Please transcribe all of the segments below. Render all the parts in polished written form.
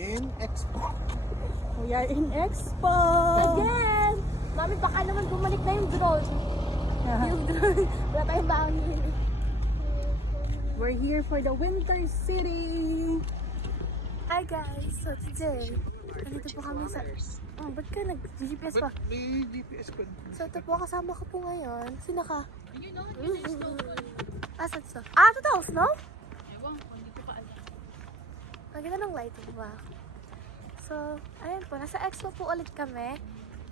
in Expo. We are in Expo! Again! Mami, baka naman bumalik na yung drone. Yung drone. Wala tayong bangin. We're here for the Winter City! Hi guys! So today, nandito po kami sa... ba't ka nag-GPS pa? May GPS ko. So ito po, kasama ko po ngayon. Sino ka? Asan snow? Ah, totoo, snow? Ewan ko, hindi ko pa alam. Ang ganda ng lighting ba? So, ayun po, nasa Expo po ulit kami.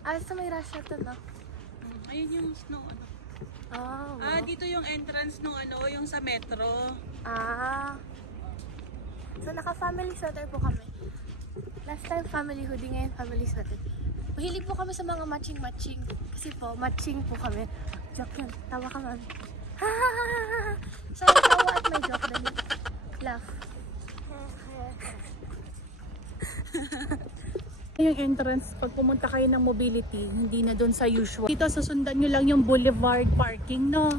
Sa may Russia to, no? Ayun yung snow, ano. Oh, wow. Dito yung entrance nung ano, yung sa metro. So, naka-family sweater po kami. Last time family hoodie, ngayon family sweater. Mahilig po kami sa mga matching-matching. Kasi po, matching po kami. Joke yun. Tawa ka, mami. So, tawa at may joke na laugh. Yung entrance, pag pumunta kayo ng mobility, hindi na doon sa usual. Dito, susundan nyo lang yung boulevard parking, no?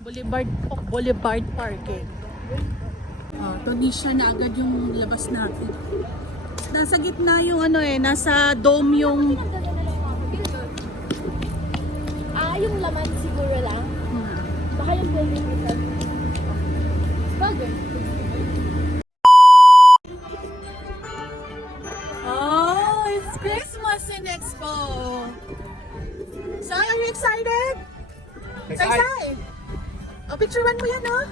Boulevard parking. Tunisia na agad yung labas natin. Nasa gitna yung ano nasa dome yung... Yung laman siguro lang. Baka yung building itself. Bagay. Oh, it's Christmas in Expo! So, are you excited? Say! Oh, picturean mo yan, oh!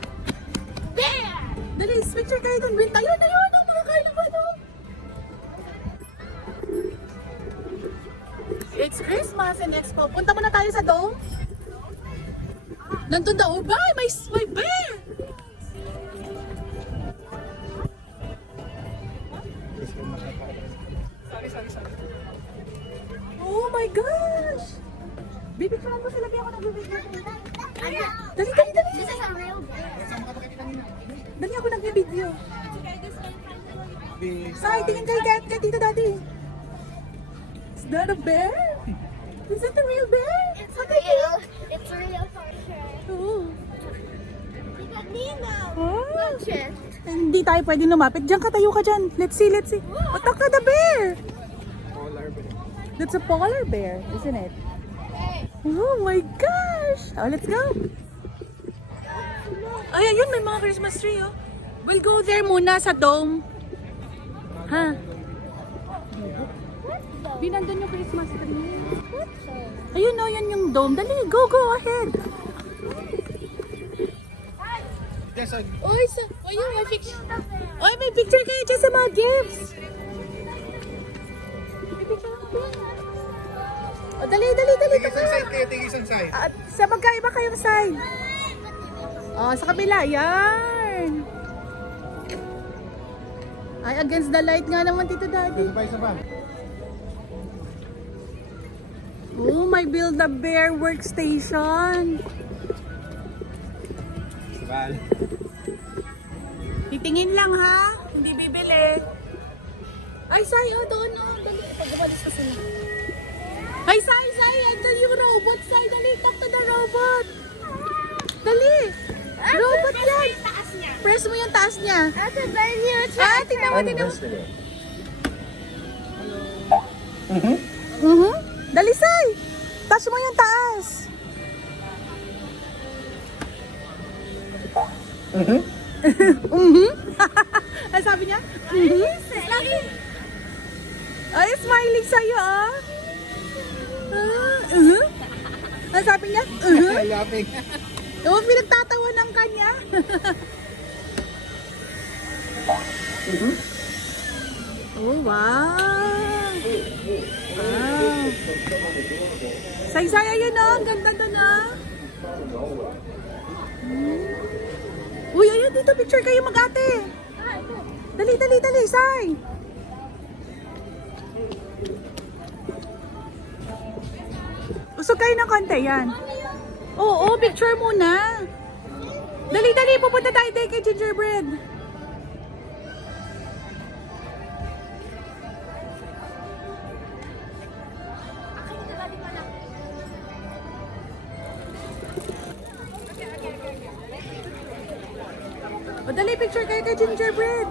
There! Dali, picture kayo dun. Wait, ayun! Ang mga kayo naman, oh! It's Christmas in Expo. Punta muna tayo sa dome. Nandun daw, oh, bye! May bear! Sorry. Oh my gosh! Bibigyan mo sila, ako nagbibigyan. Dali! This is a real bear. Dali ako nagbibideo. Say, tingin kayo kay Tito Daddy. Is that a bear? Is it a real bear? It's real. It's real for sure. Oo. Tita Nina! Oh. Watch it. Hindi tayo pwede lumapit. Diyan ka, tayo ka dyan. Let's see. Oh, look at the bear! That's a polar bear, isn't it? Oh my gosh! Oh, let's go! Ay, ayun, may mga Christmas tree, oh. We'll go there muna sa dome. Ha? Binandun yung Christmas tree. Ayun, oh, yan yung dome. Dali, go ahead. Oy, may picture. Oy, may picture kayo dyan sa mga gifts. May picture ako. Oh, dali. Tigil isang side. Sa magkaiba kayong side. Oh, sa kabila. Yan. Ay, against the light nga naman, Tito Daddy. Isa pa. Oh, may Build-A-Bear workstation. Surreal. Titingin lang, ha? Hindi bibili. Ay, Sai, oh, doon, oh. Dali, pag umalis ka sila. Ay, Sai, andun yung robot, Sai. Dali, talk to the robot. Dali. Robot yan. Press mo yung taas niya. That's a brand new Tingnan mo. Dali, Sai. Taas mo yung taas. Ano sabi niya? Ay, smiling sa'yo, ah. Ano sabi niya? Laughing. Oo, pinagtatawa ng kanya. Oh, wow. Say, ayun, oh. Ang ganda doon, ah. Uy, ayun, dito picture kayo mag-ate. Dali, Say. Usog kayo ng konti, yan. Oo, picture muna. Dali, pupunta tayo kay Gingerbread. O, dali, picture kayo kay Gingerbread.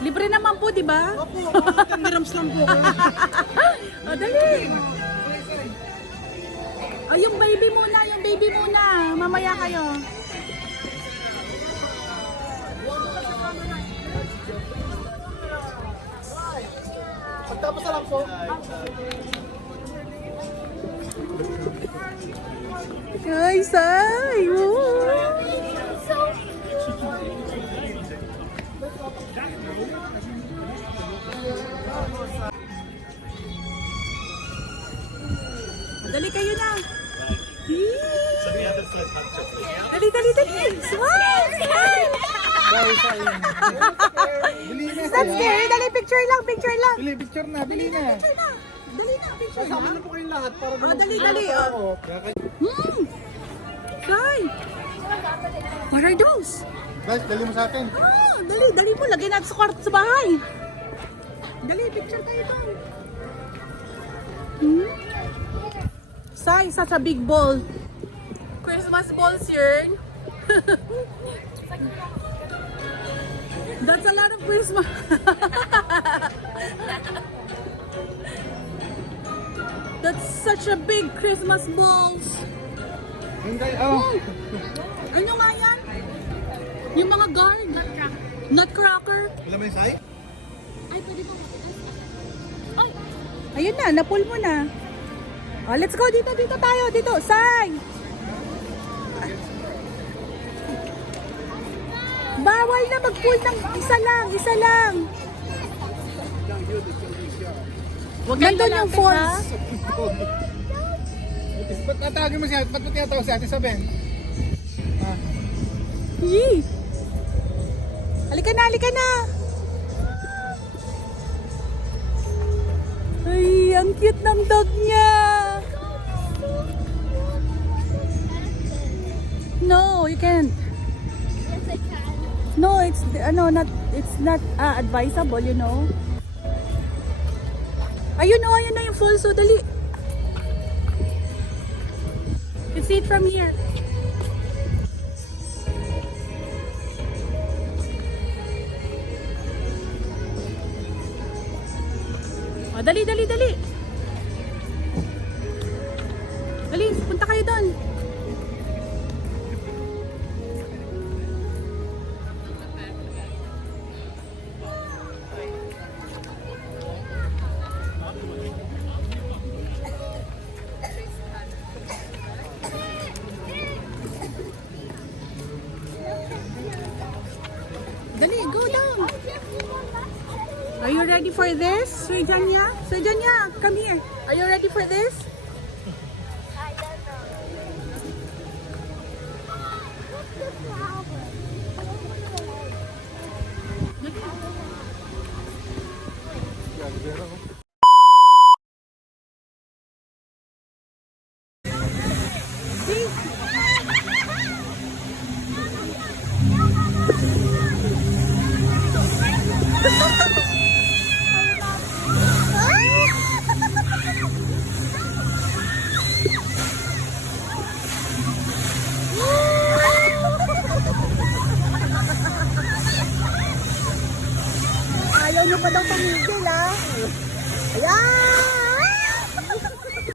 Libre naman po, di ba? Opo, 10 dirhams lang po. O, dali. O, yung baby muna, yung baby muna. Mamaya kayo. Pagtapos na lang po. Ay, Sai! Wow. Dali kayo na. Dali, dali, dali. Smile! Smile! Bili na That's scary. Dali, picture lang, picture lang. Bili, picture na, bili na. Picture na. Dali na, picture na. Kasama na po kayong lahat para Dali, dali. Oh. Hmm. Sai! What are those? Guys, dali mo sa atin. Ah, dali, dali mo. Lagyan natin sa kwarto sa bahay. Dali, picture tayo doon. Hmm? Sai, such a big ball. Christmas balls here. That's a lot of Christmas. That's such a big Christmas balls. Hindi, oh. Ano nga yan? Yung mga guard. Nutcracker. Wala mo yung say? Ay, pwede po. Ay! Ayun na, na-pull mo na. Oh, let's go dito, dito tayo, dito. Sai! Bawal na mag-pull ng isa lang, isa lang. Nandun yung force. Ba't natawagin mo siya? Ba't mo tinatawag si Ate Saben? Yee! Halika na, halika na. Ay, ang cute ng dog niya. No, you can't. Yes, I can. No, it's not advisable, you know. Ayun na yung falls, so dali. You see it from here. Oh, dali, dali, dali. Dali, punta kayo doon. Dali, go down. Are you ready for this, Sujanya? Sujanya, come here. Are you ready for this? I don't know. What's the flower? Ayaw nyo pa daw tumigil, ha? Ayan!